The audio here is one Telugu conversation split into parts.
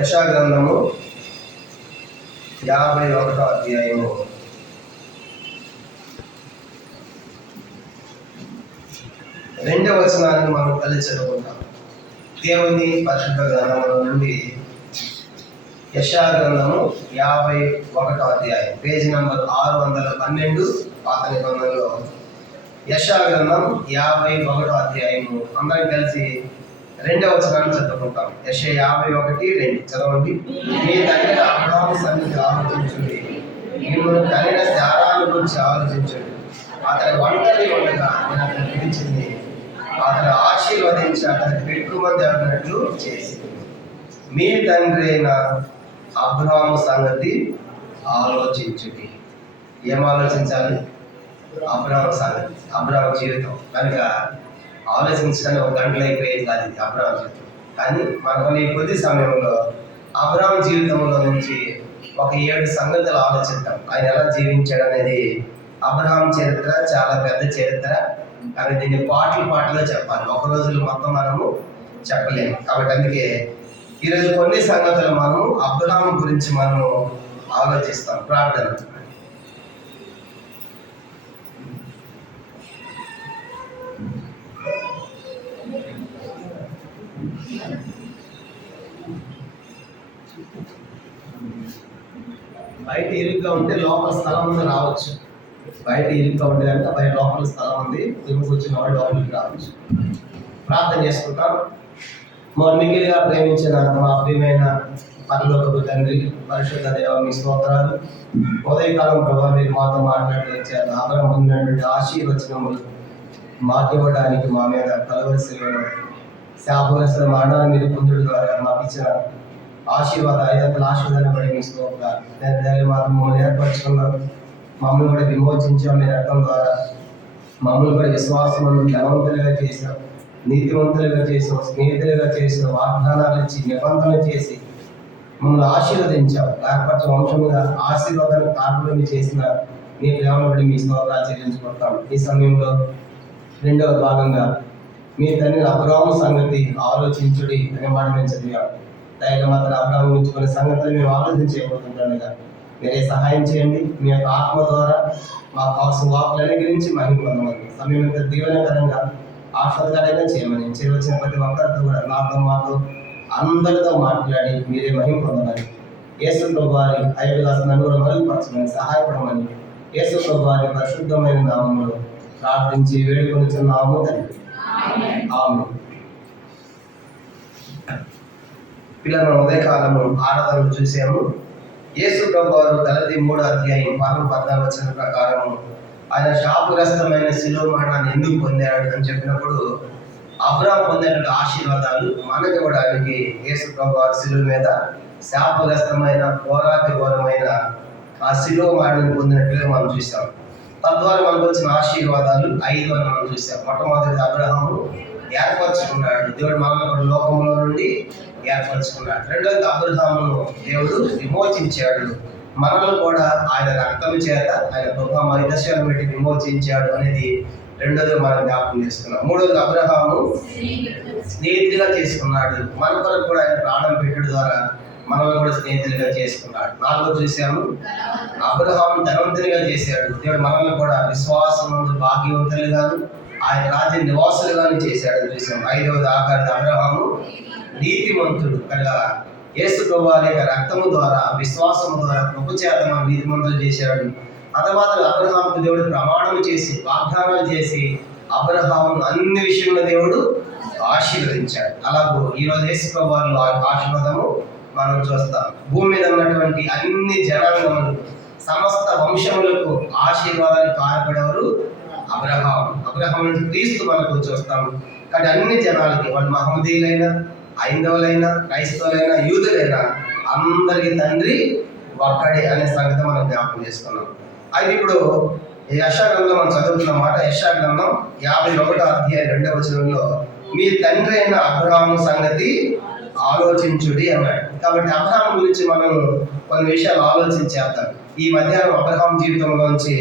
యశాగ్రంథము యాభై ఒకటో అధ్యాయము. రెండవ వచనాన్ని మనం కలిసి చదువుకుంటాం. దేవుని పరిశుద్ధ గ్రంథముల నుండి యశాగ్రంథము యాభై ఒకటో అధ్యాయం. పేజీ నంబర్ ఆరు వందల పన్నెండు పాత నిబంధనలో యశాగ్రంథం యాభై ఒకటో అధ్యాయము. అందరం కలిసి రెండవ వచనాన్ని చదువుకుంటాం. యశ యాభై ఒకటి రెండు. చదవండి. మీ దగ్గర అబ్రాహం సన్నిధి ఆలోచించండి మిమ్మల్ని కలిగిన శారాల గురించి ఆలోచించండి అతని ఒంటరి ఉండగా నేను అతను పిలిచింది అతను ఆశీర్వదించి అతని పెట్టుమంది అన్నట్లు చేసి మీ తండ్రి అయిన అబ్రాహము సంగతి ఆలోచించుడి. ఏం ఆలోచించాలి? అబ్రాహం సంగతి అబ్రాహం జీవితం. కనుక ఆలోచించడానికి ఒక గంటలు అయిపోయేది కాదు ఇది అబ్రాహం జీవితం. కానీ మనకు ఈ కొద్ది సమయంలో అబ్రాహం జీవితంలో నుంచి ఒక ఏడు సంగతులు ఆలోచిద్దాం. ఆయన ఎలా జీవించాడు అనేది అబ్రహాం చరిత్ర చాలా పెద్ద చరిత్ర. కానీ దీన్ని పాటలు పాటలో చెప్పాలి. ఒక రోజులు మొత్తం మనము చెప్పలేము. కాబట్టి అందుకే ఈరోజు కొన్ని సంగతులు మనము అబ్రహాం గురించి మనము ఆలోచిస్తాం. ప్రార్థన. బయట ఇరుగ్గా ఉంటే లోపల స్థలం ఉంది రావచ్చు. బయట ఇరుగ్గా ఉంటే అంటే బయట లోపల స్థలం ఉంది. తిరుగు వచ్చిన వాళ్ళు లోపలికి రావచ్చు. ప్రార్థన చేసుకుంటాం. మా మిగిలిగా ప్రేమించిన మా ప్రియమైన పరలోకపు తండ్రి పరిశుద్ధ దేవ మీ స్తోత్రాలు. ఉదయకాలం ప్రభావ మీరు మాతో మాట్లాడి వచ్చారు. ఆభరణ పొందినటువంటి ఆశీర్వచనములు మాకివ్వడానికి మా మీద కలవలసిన శాపవలసిన మరణాన్ని మీరు పొందుడు ద్వారా మాకు ఇచ్చిన ఆశీర్వాద ఐదంతల ఆశీర్వాదాన్ని బట్టి మీ స్తోత్రాలు మమ్మల్ని ఏర్పరచుకున్నారు. మమ్మల్ని కూడా విమోచించాం మీ రక్తం ద్వారా. మమ్మల్ని కూడా విశ్వాసం ధనవంతులుగా చేశాం నీతివంతులుగా చేసాం స్నేహితులుగా చేసిన వాగ్దానాలు ఇచ్చి నిబంధన చేసి మమ్మల్ని ఆశీర్వదించాం. ఏర్పరచ వంశముగా ఆశీర్వాదాన్ని కారణం చేసిన మీ ప్రేమను బట్టి మీ స్తోత్రాలు చెల్లించుకుంటాం. ఈ సమయంలో రెండవ భాగంగా మీ తండ్రి అబ్రాహం సంగతి ఆలోచించుడి అనే మాట మేము చదివాం. దయగా మాత్రం సంగతులు మేము ఆలోచించబోతుంటానుగా మీరే సహాయం చేయండి. మీ యొక్క ఆత్మ ద్వారా మా కావాల్సిన వాకులన్నీ గురించి మహిమ పొందమని. సమయం దీవెనకరంగా ఆహ్లాదకరంగా చేయమని. చేయవలసిన ప్రతి ఒక్కరితో కూడా నాతో మాతో అందరితో మాట్లాడి మీరే మహిమ పొందమని. యేసు ప్రభు వారి దాసనను కూడా మరుగుపరచమని సహాయపడమని. యేసు వారి పరిశుద్ధమైన నామములో ప్రార్థించి వేడుకొనిచున్నాము తండ్రి. ఆమె పిల్లల ఉదయకాలము ఆరాధనలు చూసాము యేసు ప్రభు తలది మూడు అధ్యాయం పదం పద్నాలుగు వచ్చిన ప్రకారము ఆయన శాపగ్రస్తమైన శిలువ మరణాన్ని ఎందుకు పొందాడు? అని చెప్పినప్పుడు అబ్రాహం పొందినటువంటి ఆశీర్వాదాలు మనకి ఇవ్వడానికి యేసు ప్రభు శిలువ మీద శాపగ్రస్తమైన ఘోరాతి ఘోరమైన ఆ శిలువ మరణాన్ని పొందినట్లుగా మనం చూసాం తద్వారా మనకు వచ్చిన ఆశీర్వాదాలు ఐదు అని మనం చూసాం మొట్టమొదటి అబ్రహాము. ఏర్పరచుకున్నాడు. దేవుడు మనల్ని లోకంలో నుండి ఏర్పరచుకున్నాడు. రెండవది అబ్రహామును దేవుడు విమోచించాడు. మనల్ని కూడా ఆయన రక్తం చేత ఆయన గొప్ప మైదశాలను పెట్టి విమోచించాడు అనేది రెండోది మనం జ్ఞాపకం చేసుకున్నాం. మూడోది అబ్రహాము స్నేహితులుగా చేసుకున్నాడు. మన కొరకు కూడా ఆయన ప్రాణం పెట్టడం ద్వారా మనల్ని కూడా స్నేహితులుగా చేసుకున్నాడు. నాలుగో చూసాము అబ్రహాం ధనవంతునిగా చేశాడు. దేవుడు మనల్ని కూడా విశ్వాసం భాగ్యవంతులుగాను ఆయన రాజ్య నివాసులుగానే చేశాడు చూసాం. ఐదవది ఆఖరి అబ్రహాము నీతివంతుడు కనుక యేసు ప్రభు యొక్క రక్తము ద్వారా విశ్వాసము ద్వారా ప్రభు చేత నీతిమంతులు చేశాడు. ఆ తర్వాత అబ్రహాంకు దేవుడు ప్రమాణం చేసి వాగ్దానాలు చేసి అబ్రహాం అన్ని విషయంలో దేవుడు ఆశీర్వదించాడు. అలాగూ ఈరోజు యేసు ప్రభు వారిలో ఆ ఆశీర్వాదము మనం చూస్తాం. భూమి మీద ఉన్నటువంటి అన్ని జనాంగములు సమస్త వంశములకు ఆశీర్వాదానికి కారపడేవారు అబ్రహాం అబ్రహాం క్రీస్తు వరకు చూస్తాము కానీ అన్ని జనాలకి వాళ్ళు మహమ్మదీయులైనా హైందవులైనా క్రైస్తవులైనా యూదులైనా అందరికి తండ్రి ఒక్కడే అనే సంగతి మనం జ్ఞాపకం చేసుకున్నాం. అయితే ఇప్పుడు ఈ యశాగ్రంథం మనం చదువుతున్న మాట యశాగ్రంథం యాభై ఒకటో అధ్యాయం రెండవ వచనంలో మీ తండ్రి అయిన అబ్రహాము సంగతి ఆలోచించుడి అన్నాడు. కాబట్టి అబ్రహాం గురించి మనం కొన్ని విషయాలు ఆలోచించేద్దాం. ఈ మధ్యాహ్నం అబ్రహాం జీవితంలోంచి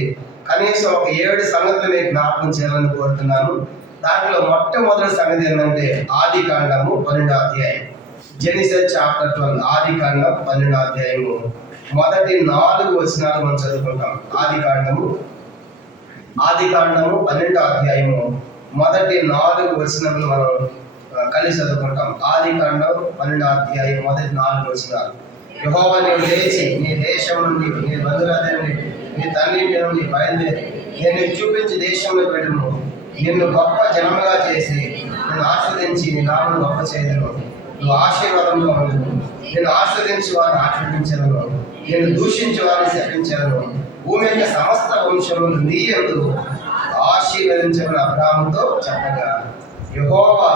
కనీసం ఒక ఏడు సంగతులు మీకు జ్ఞాపకం చేయాలని కోరుతున్నాను. దాంట్లో మొట్టమొదటి సంగతి ఏంటంటే ఆది కాండము పన్నెండో అధ్యాయం. జెనిసస్ చాప్టర్ ట్వెల్వ్ ఆది కాండం పన్నెండో అధ్యాయము. మొదటి నాలుగు వచనాలు మనం చదువుకుంటాం. ఆది కాండము ఆది కాండము పన్నెండో అధ్యాయము. మొదటి నాలుగు వచనములు మనం కలిసి చదువుకుంటాం. ఆది కాండం పన్నెండో అధ్యాయం మొదటి నాలుగు వచనాలు. యెహోవా నీవు లేచి నీ దేశం నుండి నీ బంధువుల నుండి నీ నుండి బయలుదేరి నేను చూపించి దేశంలో పెడము. నిన్ను గొప్ప జనముగా చేసి నన్ను ఆస్వాదించి నీ నామను గొప్ప చేయను నువ్వు ఆశీర్వాదంలో ఉండదు నేను ఆస్వాదించి వారిని ఆస్వాదించను నేను దూషించి వారిని శపించను భూమి యొక్క సమస్త వంశములు నీ ఎందు ఆశీర్వదించమని అబ్రాహంతో చెప్పగా యెహోవా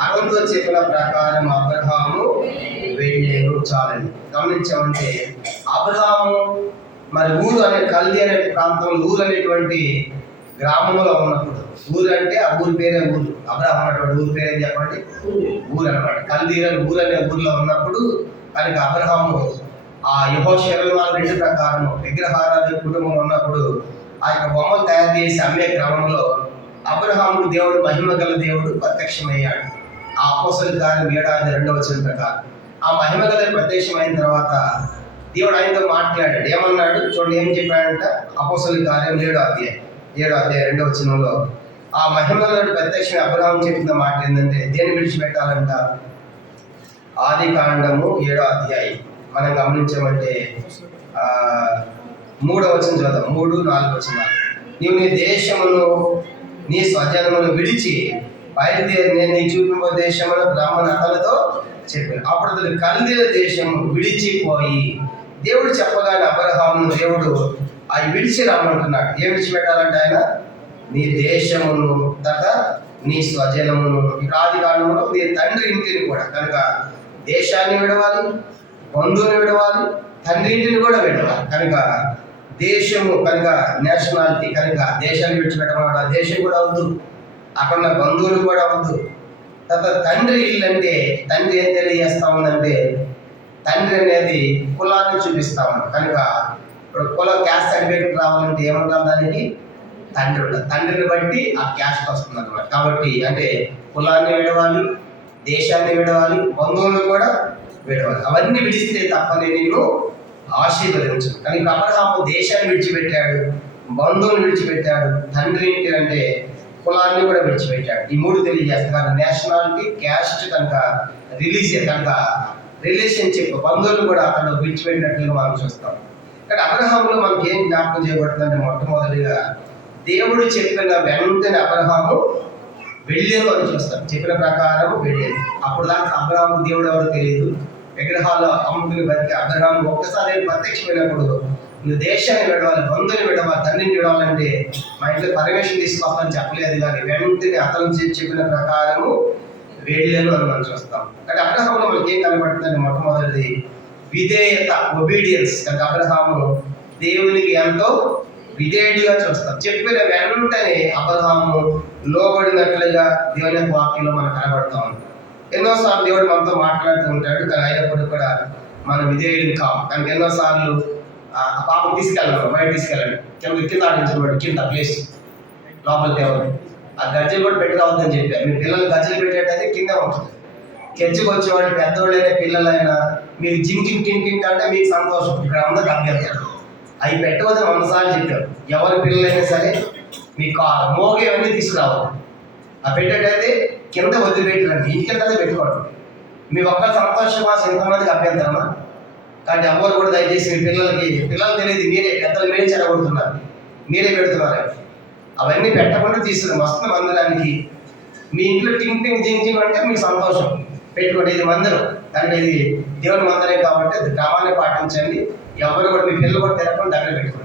అనంతో చెప్పిన ప్రకారం అబ్రహాము వెళ్ళేను చాలని. గమనించామంటే అబ్రహాము మరి ఊరు అనే కల్ది అనే ప్రాంతంలో ఊరు అనేటువంటి గ్రామంలో ఉన్నప్పుడు ఊరు అంటే ఆ ఊరి పేరే ఊరు. అబ్రహం అనేటువంటి ఊరి పేరు ఏం చెప్పండి? ఊరు అనమాట కల్దీర ఊరు అనే ఊర్లో ఉన్నప్పుడు కనుక అబ్రహాము ఆ యహో రెండు ప్రకారం విగ్రహారాధన కుటుంబం ఉన్నప్పుడు ఆ యొక్క బొమ్మలు తయారు చేసి అమ్మే క్రమంలో అబ్రహాముకు దేవుడు మహిమ గల దేవుడు ప్రత్యక్షమయ్యాడు. ఆ అపోసల కార్యం ఏడాది రెండవ వచ్చిన ప్రకారం. ఆ మహిమ గల ప్రత్యక్షమైన తర్వాత దేవుడు ఆయనతో మాట్లాడాడు. ఏమన్నాడు? చూడండి ఏం చెప్పాడంట? అపోసలి కార్యం ఏడో అధ్యాయం. ఏడో అధ్యాయం రెండవ వచనంలో ఆ మహిమ గల అబ్రహం చెప్పిన మాట ఏంటంటే దేని విడిచిపెట్టాలంట? ఆది కాండము ఏడో అధ్యాయం. మనం గమనించామంటే ఆ, మూడో వచ్చిన చదువు మూడు నాలుగు వచ్చిన నీవు నీ దేశమును నీ స్వజనమును విడిచి బయలుదేరి నేను నీ చూపింప దేశమును బ్రాహ్మణతలతో చెప్పాను అప్పుడు అతడు కల్దీల దేశము విడిచిపోయి దేవుడు చెప్పగానే అబ్రహామును దేవుడు అవి విడిచి రమ్మంటున్నాడు. ఏ విడిచిపెట్టాలంటే ఆయన? నీ దేశమును తర్వాత నీ స్వజనమును ఇక్కడ ఆది కాలంలో నీ తండ్రి ఇంటిని కూడా. కనుక దేశాన్ని విడవాలి బంధువుని విడవాలి తండ్రి ఇంటిని కూడా విడవాలి. కనుక దేశము కనుక నేషనాలిటీ కనుక దేశాన్ని విడిచిపెట్టమన్నాడు దేశం కూడా వద్దు అక్కడ బంధువులు కూడా వద్దు. తర్వాత తండ్రి ఇల్లు అంటే తండ్రి ఏం తెలియజేస్తా ఉందంటే తండ్రి అనేది కులాన్ని చూపిస్తా ఉన్నాడు. కనుక ఇప్పుడు కుల క్యాస్ట్ సర్టిఫికేట్ రావాలంటే ఏమంటాం దానికి? తండ్రి ఉండదు తండ్రిని బట్టి ఆ క్యాస్ట్ వస్తుంది అనమాట కాబట్టి అంటే కులాన్ని విడవాలి దేశాన్ని విడవాలి బంధువులను కూడా విడవాలి. అవన్నీ విడిస్తే తప్ప నేను నిన్ను ఆశీర్వదించను కానీ అబ్రహాము దేశాన్ని విడిచిపెట్టాడు బంధువులు విడిచిపెట్టాడు తండ్రి ఏంటి అంటే కులాన్ని కూడా విడిచిపెట్టాడు. ఈ మూడు తెలియజేస్తారు నేషనాలిటీ క్యాస్ట్ కనుక రిలీజియన్ కనుక రిలేషన్షిప్ బంధువులు కూడా అక్కడ విడిచిపెట్టినట్లుగా మనం చూస్తాం. కానీ అబ్రహాములో మనకి ఏం జ్ఞాపకం చేయబడుతుందంటే మొట్టమొదటిగా దేవుడు చెప్పిన వెంటనే అబ్రహాము వెళ్ళేరు అని చూస్తాం. చెప్పిన ప్రకారం వెళ్ళేది అప్పుడు దాకా అబ్రహాము దేవుడు ఎవరో తెలియదు. విగ్రహాలు అమ్ముకుని బతికి అబ్రహాము ఒక్కసారి ప్రత్యక్షమైనప్పుడు నువ్వు దేశాన్ని విడవాలి బంధువుని విడవాలి తండ్రిని విడవాలంటే మా ఇంట్లో పర్మిషన్ తీసుకోవాలని చెప్పలేదు కానీ వెంటనే అతను చెప్పిన ప్రకారము వెళ్ళాను అని మనం చూస్తాం కానీ అబ్రహాంలో మనకి ఏం కనబడుతుంది మొట్టమొదటిది విధేయత ఒబీడియన్స్ కనుక అబ్రహాము దేవునికి ఎంతో విధేయుడిగా చూస్తాం. చెప్పిన వెంటనే అబ్రహాము లోబడినట్లుగా దేవుని వాక్యంలో మనం కనబడతా ఉంది. ఎన్నోసార్లు దేవుడు మనతో మాట్లాడుతూ ఉంటాడు కానీ అయినప్పుడు కూడా మనం విధేయుడు కాము. కానీ ఎన్నోసార్లు ఆ పాపం తీసుకెళ్ళాలి బయట తీసుకెళ్ళండి కింద కింద ఆడించబడి కింద ప్లేస్ లోపలికి ఎవరు ఆ గజ్జలు కూడా పెట్టుకోవద్దని రావద్దని చెప్పారు. మీ పిల్లలు గజ్జలు పెట్టేటైతే కింద ఉంటుంది కెచ్చుకు వచ్చేవాళ్ళు అయినా పిల్లలైనా మీరు జింగ్ జింగ్ టింగ్ టింగ్ అంటే మీకు సంతోషం. ఇక్కడ అందరూ అభ్యర్థారు అవి పెట్టవద్దని వందసార్లు చెప్పారు. ఎవరి పిల్లలైనా సరే మీకు ఆ మోగేవన్నీ తీసుకురావాలి. ఆ పెట్టేటైతే కింద వదిలిపెట్టండి ఇంటి కింద పెట్టుకోండి మీ ఒక్క సంతోషం కోసం ఎంతమందికి అభ్యంతరమా? కానీ ఎవరు కూడా దయచేసి మీ పిల్లలకి పిల్లలు తెలియదు మీరే పెద్దలు మీరే చెడగొడుతున్నారు మీరే పెడుతున్నారు అవన్నీ పెట్టకుండా తీసుకుని వస్తున్న మందిరానికి మీ ఇంట్లో టింగ్ టింగ్ జింగ్ జింగ్ అంటే మీ సంతోషం. పెట్టుకోండి ఇది మందిరం కానీ ఇది దేవుని మందిరం కాబట్టి అది క్రమాన్ని పాటించండి. ఎవరు కూడా మీ పిల్లలు కూడా తిరగకుండా దగ్గర పెట్టుకోండి.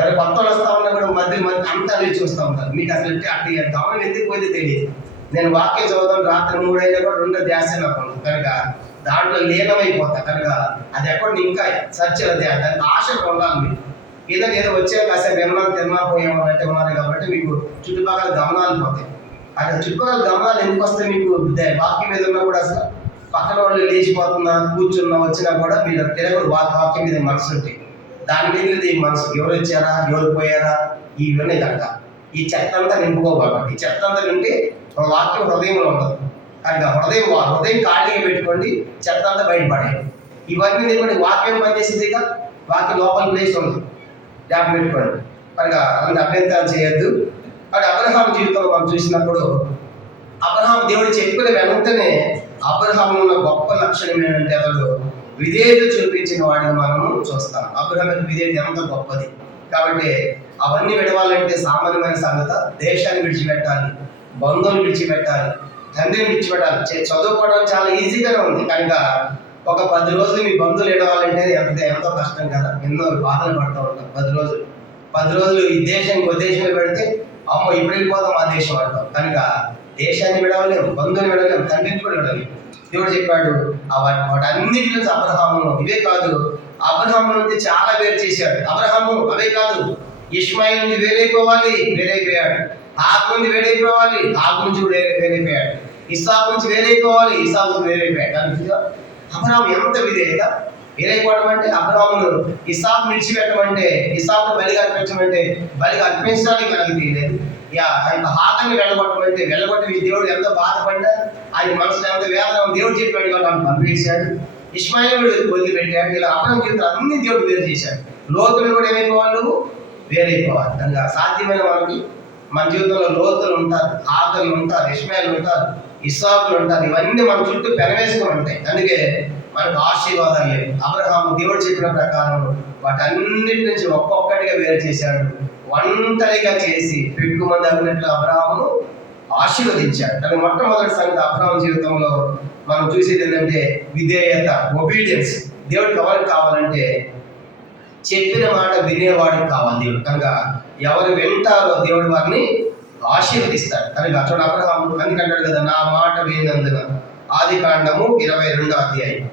ఎవరు కొత్త వాళ్ళు వస్తా ఉన్నా కూడా మధ్య మధ్య అంతా అవి చూస్తూ ఉంటారు. మీకు అసలు అటు గమనం ఎందుకు పోతే తెలియదు. నేను వాక్యం చదువుతాను రాత్రి మూడైనా కూడా రెండో ధ్యాస నాకు కనుక దాంట్లో లీనమైపోతా. కనుక అది ఎక్కడ ఇంకా సర్చ్ అదే దానికి ఆశ ఉండాలి మీరు. ఏదో నేను వచ్చే కాసేపు విన్నాం తిన్నా పోయాము అంటే ఉన్నారు కాబట్టి మీకు చుట్టుపక్కల గమనాలు పోతాయి. అక్కడ చుట్టుపక్కల గమనాలు ఎందుకు వస్తాయి మీకు? వాక్యం మీద ఉన్నా కూడా అసలు పక్కన వాళ్ళు లేచిపోతున్నా కూర్చున్నా వచ్చినా కూడా మీరు తిరగరు. వాక్యం మీద మనసు ఉంటాయి దాని మీద ఈ మనసు ఎవరు వచ్చారా ఎవరు పోయారా? ఇవి ఉన్నాయి కనుక. ఈ చెత్త అంతా నింపుకోబాకండి ఈ చెత్త అంతా నింపి ఒక వాక్యం హృదయంలో ఉండదు కనుక హృదయం హృదయం ఖాళీగా పెట్టుకోండి చెత్త అంతా బయటపడేయండి. ఇవన్నీ నింపండి వాక్యం పనిచేసిందిగా? వాక్యం లోపల ప్లేస్ ఉండదు. జ్ఞాపకం పెట్టుకోండి. కనుక అలాంటి అభ్యంతరాలు చేయొద్దు. కానీ అబ్రహాం జీవితంలో మనం చూసినప్పుడు అబ్రహాం దేవుడు చెప్పిన వెంటనే అబ్రహాం ఉన్న గొప్ప లక్షణం ఏంటంటే అతడు విధేయత చూపించిన వాడిని మనము చూస్తాం. అబ్రహాం విధేయత ఎంత గొప్పది? కాబట్టి అవన్నీ విడవాలంటే సామాన్యమైన సంగత దేశాన్ని విడిచిపెట్టాలి బంధువులు విడిచిపెట్టాలి తండ్రిని విడిచిపెట్టాలి. చదువుకోవడం చాలా ఈజీగానే ఉంది. కనుక ఒక పది రోజులు మీ బంధువులు విడవాలంటే ఎంత ఎంతో కష్టం కదా. ఎన్నో బాధలు పడుతూ ఉంటాం పది రోజులు. పది రోజులు ఈ దేశం ఇంకో దేశంలో పెడితే అమ్మ ఇప్పుడు వెళ్ళిపోతాం ఆ దేశం అంటాం. కనుక దేశాన్ని విడవలేము బంధువుని విడవలేము తండ్రిని కూడా విడవలేము. దేవుడు చెప్పాడు ఆ వాటన్నిటి నుంచి అబ్రహాము ఇవే కాదు. అబ్రహాము నుంచి చాలా వేరు చేశాడు. అబ్రహాము అవే కాదు. ఇస్మాయిల్ నుండి వేరైపోవాలి వేరైపోయాడు. ఆకు నుండి వేరైపోవాలి ఆకు నుంచి వేరైపోయాడు. ఇసాకు నుంచి వేరైపోవాలి ఇసాకు నుంచి వేరైపోయాడు. అందుకే అబ్రహాం ఎంత విధేయత వేరైపోవడం అంటే అబ్రహామును ఇసాకు విడిచిపెట్టమంటే ఇసాకు బలిగా అర్పించమంటే బలిగా అర్పించడానికి నాకు తీయలేదు యా ఆయన హాకని వెళ్ళగొట్టమంటే వెళ్ళగొట్టి దేవుడు ఎంత బాధపడ్డా ఆయన మనసులో ఎంత వేదన దేవుడు చెప్పాడు కాబట్టి ఆయన పంపించాడు ఇస్మాయిల్ వదిలిపెట్టాడు. ఇలా అబ్రహం జీవితం అన్ని దేవుడు వేరు చేశాడు. లోతులు కూడా ఏమైపోవాలి నువ్వు? వేరైపోవాలి. కనుక సాధ్యమైన మనకి మన జీవితంలో లోతులు ఉంటారు ఆకలు ఉంటారు ఇస్మాయిల్ ఉంటారు. ఇసాకులు ఉంటారు ఇవన్నీ మన చుట్టూ పెనవేసుకుని ఉంటాయి. అందుకే మనకు ఆశీర్వాదాలు లేవు. అబ్రహాం దేవుడు చెప్పిన ప్రకారం వాటన్నిటి నుంచి ఒక్కొక్కటిగా వేరు చేశాడు. ఒంటరిగా చేసి పెట్టుకుమంది అన్నట్లు అబ్రహామును ఆశీర్వదించాడు. కానీ మొట్టమొదటి సంగతి అబ్రహాం జీవితంలో మనం చూసేది ఏంటంటే విధేయత ఒబీడియన్స్ దేవుడికి ఎవరికి కావాలంటే చెప్పిన మాట వినేవాడికి కావాలి దేవుడు. కనుక ఎవరు వింటారో దేవుడు వారిని ఆశీర్వదిస్తాడు. కనుక అతడు అబ్రహాము కనుక అంటాడు కదా నా మాట వినందున. ఆది కాండము ఇరవై రెండో అధ్యాయం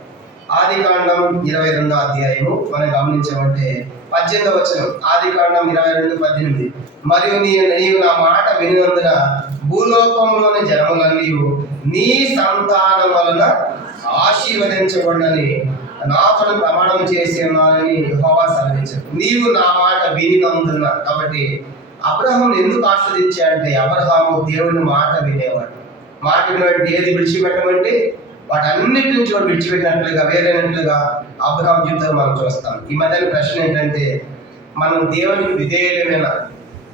ఆది కాండం ఇరవై రెండో అధ్యాయము మనం గమనించామంటే పద్దెనిమిది వచ్చిన ఆది కాండం ఇరవై రెండు పద్దెనిమిది. మరియు నీ నీవు నా మాట వినినందున భూలోకంలోని జనములన్నీ నీ సంతానం వలన ఆశీర్వదించబడని నాతోను ప్రమాణం చేసి ఉన్నానని హోవా సెలవించాడు నీవు నా మాట వినినందున. కాబట్టి అబ్రహాం ఎందుకు ఆస్వాదించాడంటే అబ్రహాము దేవుని మాట వినేవాడు. మాట వినేవాడు ఏది విడిచిపెట్టమంటే వాటన్నిటి నుంచి వాడు విడిచిపెట్టినట్లుగా వేరైనట్లుగా అబ్రహాం జీవితం మనం చూస్తాం. ఈ మధ్యన ప్రశ్న ఏంటంటే మనం దేవునికి విధేయులమైన?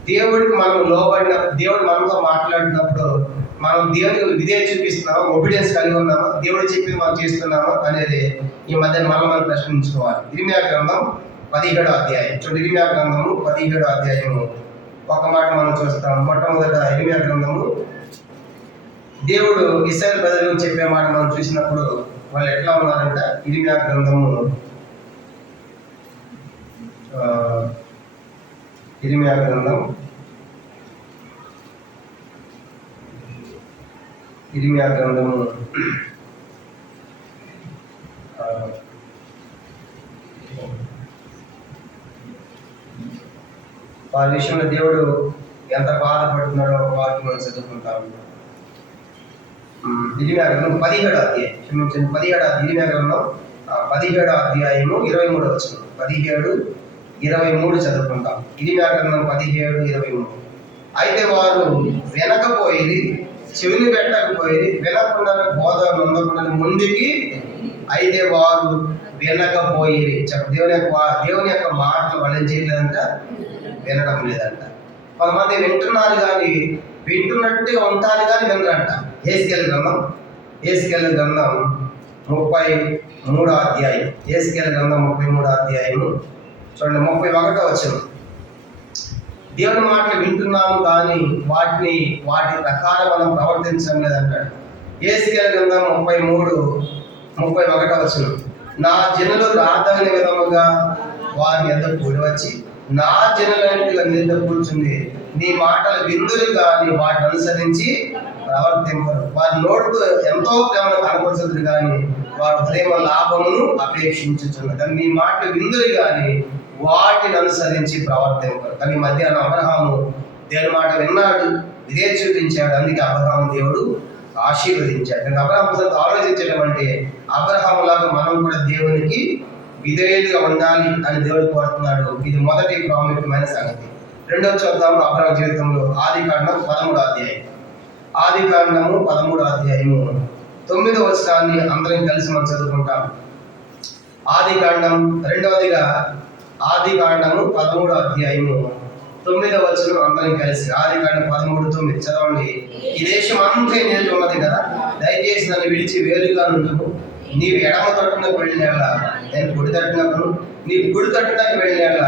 దేవుడికి మనం లోబడిన దేవుడు మనతో మాట్లాడినప్పుడు మనం దేవునికి విధేయ చూపిస్తున్నామా? ఒబిడియన్స్ కలిగి ఉన్నామా? దేవుడు చెప్పింది మనం చేస్తున్నామా? అనేది ఈ మధ్య మనం మనం ప్రశ్నించుకోవాలి. ఇరిమియా గ్రంథం పదిహేడో అధ్యాయం. చూడండి ఇరిమియా గ్రంథము పదిహేడో అధ్యాయము. ఒక మాట మనం చూస్తాం. మొట్టమొదట ఇరిమియా గ్రంథము. దేవుడు ఇస్రాయల్ ప్రజలకు చెప్పే మాట మనం చూసినప్పుడు వాళ్ళు ఎట్లా ఉన్నారంట? ఇరిమియా గ్రంథము. ఆ, ఇరిమియా గ్రంథం. ఇరిమియా గ్రంథము. వారి విషయంలో దేవుడు ఎంత బాధపడుతున్నాడో వారికి మనం చదువుకుంటాము ఇరిమియా గ్రంథం పదిహేడు అధ్యాయం. క్షమించండి పదిహేడు ఇరిమియా పదిహేడో పదిహేడు అధ్యాయము ఇరవై మూడు వచ్చిన పదిహేడు ఇరవై మూడు చదువుకుంటాం. ఇరిమియా పదిహేడు ఇరవై మూడు. అయితే వారు వెనకపోయేది చెవిని పెట్టకపోయేది వినకుండా బోధ ముందకుండా ముందుకి అయితే వారు వినకపోయి చెప్ప దేవుని యొక్క దేవుని యొక్క మాటలు వాళ్ళని చేయలేదంట? వినడం లేదంట. కొంతమంది వింటున్నారు కానీ వింటున్నట్టుగా ఉంటారు కానీ వినరంట. ఏసుకెళ్ళి గ్రంథం ఏసుకెళ్ళి గ్రంథం ముప్పై మూడో అధ్యాయం ఏసుకెళ్ళి గ్రంథం ముప్పై మూడో అధ్యాయము చూడండి ముప్పై ఒకటో వచ్చిన దేవుని మాటలు వింటున్నాము కానీ వాటిని వాటి ప్రకారం మనం ప్రవర్తించడం లేదంటాడు. ఏసుకెళ్ళి గ్రంథం ముప్పై మూడు ముప్పై ఒకటో వచ్చిన నా జనులు రాదగిన విధముగా వారి ఎంత కూడి వచ్చి నా జనులన్నిటిగా నింద కూర్చుంది. నీ మాటలు విందులుగా కానీ వాటిని అనుసరించి ప్రవర్తింపరు వారి నోటుకు ఎంతో ప్రేమను కనపరచదు కానీ వారు ప్రేమ లాభమును అపేక్షించుతున్నారు కానీ నీ మాటలు విందులు కానీ వాటిని అనుసరించి ప్రవర్తింపరు కానీ మధ్యాహ్నం అబ్రహాము దేవుని మాట విన్నాడు ఇదే చూపించాడు. అందుకే అబ్రహాము దేవుడు ఆశీర్వదించాడు. కానీ అబ్రహాం ఆలోచించడం అంటే అబ్రహాము లాగా మనం కూడా దేవునికి విధేయులుగా ఉండాలి అని దేవుడు కోరుతున్నాడు. ఇది మొదటి ప్రాముఖ్యమైన సంగతి. రెండవ చూద్దాం అబ్రహం జీవితంలో ఆది కాండం పదమూడు అధ్యాయం. ఆది కాండము పదమూడు అధ్యాయము. తొమ్మిదవ వచనాన్ని అందరం కలిసి మనం చదువుకుంటాం. ఆది కాండం రెండవదిగా ఆది కాండము పదమూడు అధ్యాయము. తొమ్మిదవ వచనం అందరం కలిసి ఆది కాండం పదమూడు తొమ్మిది చదవండి. ఈ దేశం అంతే నేర్చుకున్నది ఉన్నది కదా? దయచేసి నన్ను విడిచి వేరుగా నుండు నీవు ఎడమ తట్టునకు వెళ్ళిన నేను గుడి తట్టినప్పుడు నీ గుడి తట్టడానికి వెళ్ళాక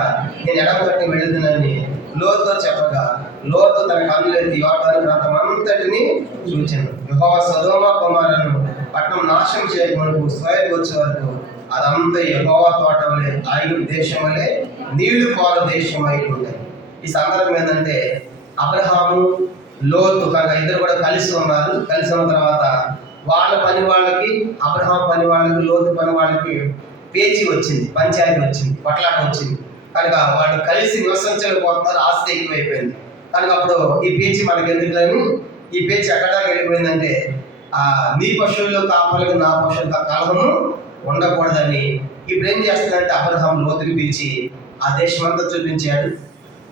నేను ఎడమ తట్టుకు వెళుతున్నానని లోతో చెప్పగా లోతు తన కన్నులెత్తి యోటాను ప్రాంతం అంతటిని చూచాను. యహోవ సదోమ కుమారులను పట్టణం నాశనం చేయకుండా స్వయం వచ్చే వరకు అదంతా యహోవ తోట వలె ఐదు దేశం వలె నీళ్ళు పాల దేశం అయి ఉంటాయి. ఈ సందర్భం ఏంటంటే అబ్రహాము లోతు కనుక ఇద్దరు కూడా కలిసి ఉన్నారు. కలిసి ఉన్న తర్వాత వాళ్ళ పని వాళ్ళకి అబ్రహాం పని వాళ్ళకి లోతు పని వాళ్ళకి పేచి వచ్చింది పంచాయతీ వచ్చింది పట్లాట వచ్చింది. కనుక వాళ్ళు కలిసి నివసించలేకపోతున్నారు ఆస్తి ఎక్కువైపోయింది. కనుక అప్పుడు ఈ పేచి మనకి ఎందుకులని ఈ పేచి ఎక్కడ వెళ్ళిపోయిందంటే ఆ నీ పశువుల్లో కాపలకు నా పశువులకు కలహము ఉండకూడదని. ఇప్పుడు ఏం చేస్తుందంటే అబ్రహాం లోతుని పిలిచి ఆ దేశం అంతా చూపించాడు.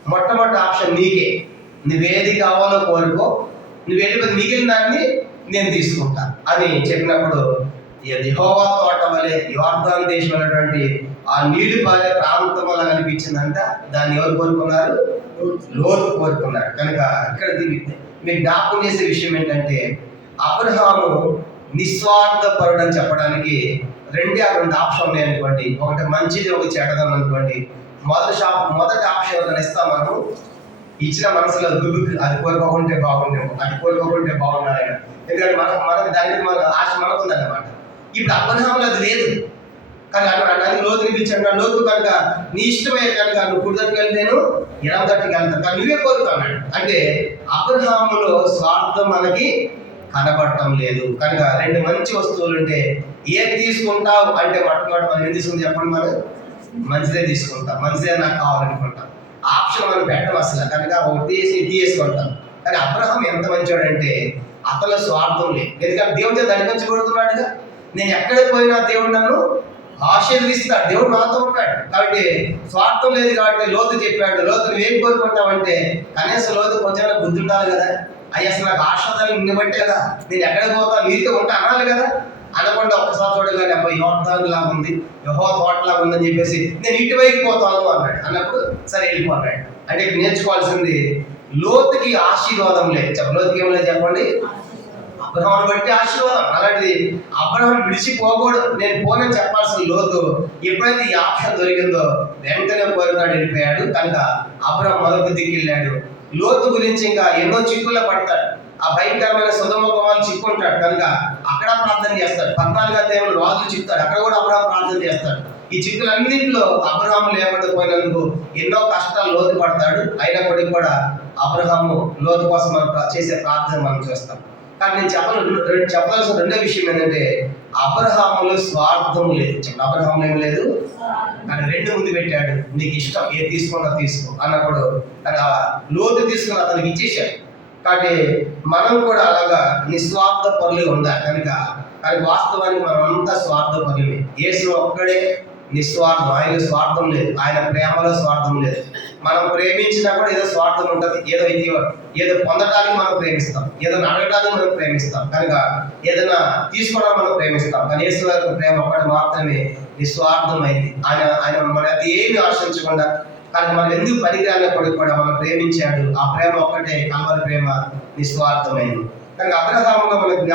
మొట్టమొదటి ఆప్షన్ నీకే. నువ్వేది కావాలో కోరుకో. నువ్వు వెళ్ళిపోయి మిగిలిన దాన్ని నేను తీసుకుంటా అని చెప్పినప్పుడు యహోవా తోట వలె యువార్థాన్ దేశం అనేటువంటి ఆ నీళ్ళు పారే ప్రాంతం వల్ల కనిపించిందంట. దాన్ని ఎవరు కోరుకున్నారు? లోతు కోరుకున్నాడు కనుక ఇక్కడ దీన్ని మీకు జ్ఞాపకం చేసే విషయం ఏంటంటే అబ్రహాము నిస్వార్థ పరుడని చెప్పడానికి రెండే అక్కడ ఆప్షన్ ఉన్నాయి అనుకోండి. ఒకటి మంచిది ఒకటి చెడ్డదని అనుకోండి. మొదటి షాప్ మొదటి ఆప్షన్ ఏదైనా ఇస్తాం మనం. ఇచ్చిన మనసులో దుబ్బుకు అది కోరుకోకుంటే బాగుండేమో అది కోరుకోకుంటే బాగున్నాయన ఎందుకంటే మనకు మనకు దాని మీద మన ఆశ మనకు ఉందన్నమాట ఇప్పుడు అబ్రహాములు అది లేదు. కానీ అక్కడ నన్ను లోతు నిపించాడు లోతు కనుక నీ ఇష్టమే కనుక నువ్వు కుడిదట్టుకు వెళ్తేను ఎడమ వెళ్తాను. కానీ నువ్వే కోరుకున్నాడు అంటే అబ్రహాములో స్వార్థం మనకి కనబడటం లేదు. కనుక రెండు మంచి వస్తువులు ఉంటే ఏం తీసుకుంటావు అంటే మొట్టమొదటి మనం ఏం తీసుకుంది చెప్పండి మనం మంచిదే తీసుకుంటాం. మంచిదే నాకు కావాలనుకుంటాం. ఆప్షన్ మనం పెట్టం అసలు. కనుక ఒకటి తీసి ఇది తీసుకుంటాం కానీ అబ్రహం ఎంత మంచివాడంటే అతను స్వార్థం లేదు. ఎందుకంటే దేవుడితో ధనిపించబడుతున్నాడుగా నేను ఎక్కడికి పోయినా దేవుడు నన్ను ఆశీర్వదిస్తాడు. దేవుడు నాతో ఉంటాడు. కాబట్టి స్వార్థం లేదు కాబట్టి లోతు చెప్పాడు. లోతు ఏం కోరుకుంటావంటే కనీసం లోతు కొంచెం బుద్ధి ఉండాలి కదా. అయ్యి అసలు నాకు ఆశ్వాదాలు నిన్ను బట్టే కదా. నేను ఎక్కడికి పోతా? నీతో ఉంటా అనాలి కదా. అనకుండా ఒక్కసారి చూడగానే అబ్బాయి యోధాలు లాగా ఉంది. యహో తోటలాగా ఉందని చెప్పేసి నేను ఇటువైపు పోతాను అన్నాడు. అన్నప్పుడు సరే వెళ్ళిపోన్నాడు అంటే నేర్చుకోవాల్సింది లోతుకి ఆశీర్వాదం లేదు. చెప్ప లోతుకి ఏం లేదు చెప్పండి? అబ్రహాను బట్టి ఆశీర్వాదం. అలాంటిది అబ్రహాం విడిచిపోకూడదు నేను పోనని చెప్పాల్సిన లోతు ఎప్పుడైతే ఈ ఆప్షన్ దొరికిందో వెంటనే పోరుతాడు వెళ్ళిపోయాడు. కనుక అబ్రహం మొదటి దిక్కు లోతు గురించి ఇంకా ఎన్నో చిక్కుల్లో పడతాడు. ఆ భయంకరమైన సుధముఖమాలు చిక్కుంటాడు. కనుక అక్కడ ప్రార్థన చేస్తాడు. పద్నాలుగు అధ్యాయంలో రాజులు చిక్కుతాడు అక్కడ కూడా అబ్రహం ప్రార్థన చేస్తాడు. ఈ చిక్కులన్నింటిలో అబ్రహాము లేకుండా పోయినందుకు ఎన్నో కష్టాలు లోతు పడతాడు అయినప్పటికీ కూడా అబ్రహాము లోతు కోసం మనం చేసే ప్రార్థన మనం చేస్తాం. కానీ నేను చెప్పాల రెండు చెప్పాల్సిన రెండో విషయం ఏంటంటే అబ్రహాములో స్వార్థం లేదు. చెప్పండి అబ్రహాములు ఏం లేదు? కానీ రెండు ముందు పెట్టాడు. నీకు ఇష్టం ఏది తీసుకున్నా తీసుకో అన్నప్పుడు తన లోతు తీసుకుని అతనికి ఇచ్చేసాడు కాబట్టి మనం కూడా అలాగా నిస్వార్థ పనులు ఉందా కనుక కానీ వాస్తవానికి మనం అంతా స్వార్థ పనులే యేసు ఒక్కడే నిస్వార్థం ఆయన స్వార్థం లేదు. ఆయన ప్రేమలో స్వార్థం లేదు. మనం ప్రేమించినా కూడా ఏదో స్వార్థం ఉంటుంది ఏదో ఇది ఏదో పొందడానికి మనం ప్రేమిస్తాం ఏదో అడగడానికి మనం ప్రేమిస్తాం. కనుక ఏదైనా తీసుకోవడానికి మనం ప్రేమిస్తాం. కానీ యేసు ప్రేమ ఒక్కటి మాత్రమే నిస్వార్థమైంది. ఆయన ఆయన మన అది ఏమి ఆశించకుండా కానీ మనం ఎందుకు పనికిరానప్పటికీ కూడా మనం ప్రేమించాడు ఆ ప్రేమ ఒక్కటే కలవరి ప్రేమ నిస్వార్థమైంది. కనుక అగ్రహారంలో మనకు